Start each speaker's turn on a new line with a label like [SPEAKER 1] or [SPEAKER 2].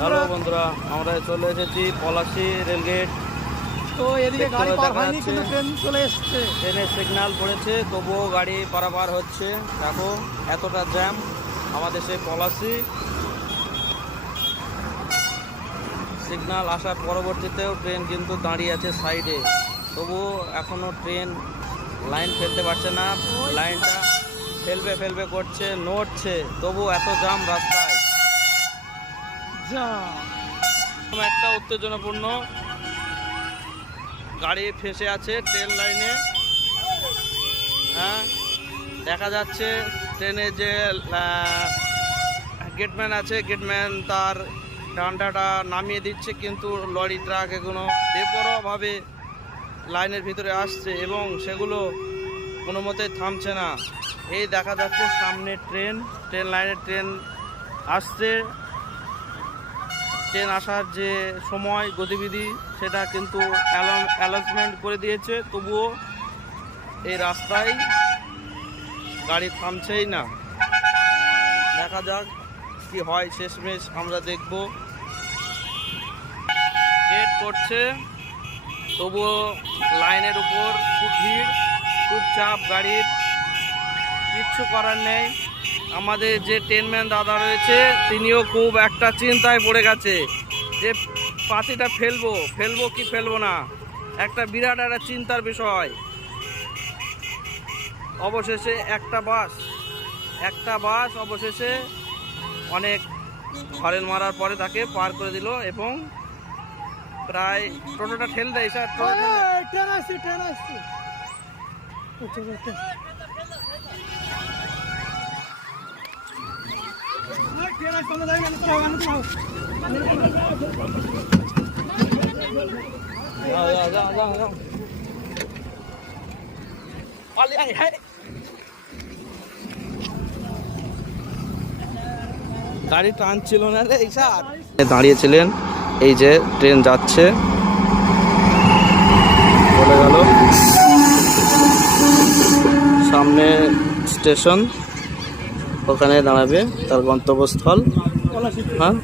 [SPEAKER 1] Hello বন্ধুরা আমরা চলে এসেছি পলাশি রেলগেট।
[SPEAKER 2] তো এদিকে গাড়ি পার হয়নি কিন্তু ট্রেন চলে এসছে।
[SPEAKER 1] ট্রেনের সিগন্যাল পড়েছে তবুও গাড়ি পারাপার হচ্ছে। দেখো এতটা জ্যাম আমাদের সেই পলাশি। সিগন্যাল আসার পরবর্তীতেও ট্রেন কিন্তু দাঁড়িয়ে আছে সাইডে তবুও এখনও ট্রেন লাইন ফেলতে পারছে না। লাইনটা ফেলবে ফেলবে করছে নড়ছে। তবু এত জাম রাস্তায়। একটা উত্তেজনাপূর্ণ। গাড়ি ফেসে আছে ট্রেন লাইনে। হ্যাঁ দেখা যাচ্ছে ট্রেনে যে গেটম্যান আছে, গেটম্যান তার ডান্ডাটা নামিয়ে দিচ্ছে, কিন্তু লরি ট্রাক এগুলো বেপরোয়াভাবে লাইনের ভিতরে আসছে এবং সেগুলো কোনো মতেই থামছে না। এই দেখা যাচ্ছে সামনে ট্রেন ট্রেন লাইনে ট্রেন আসছে। ট্রেন আসার যে সময়, গতিবিধি, সেটা কিন্তু অ্যালাউন্সমেন্ট করে দিয়েছে। তবুও এই রাস্তায় গাড়ি থামছেই না। দেখা যাক কি হয়। শেষমেশ আমরা দেখব। গেট করছে। তবুও লাইনের উপর খুব ভিড়, খুব চাপ গাড়ির। কিচ্ছু করার নেই। আমাদের যে টেনম্যান দাদা রয়েছে তিনিও খুব একটা চিন্তায় পড়ে গেছে যে পাতিটা ফেলব ফেলব কি ফেলব না? একটা বিরাট একটা চিন্তার বিষয়। অবশেষে একটা বাস একটা বাস অবশেষে অনেক হরেন মারার পরে তাকে পার করে দিল এবং প্রায় টোটোটা ঠেল দেয় স্যার গাড়ি টানছিল না রে স্যার দাঁড়িয়েছিলেন এই যে ট্রেন যাচ্ছে। চলে গেল সামনে স্টেশন। ওখানে দাঁড়াবে তার গন্তব্যস্থল। হ্যাঁ?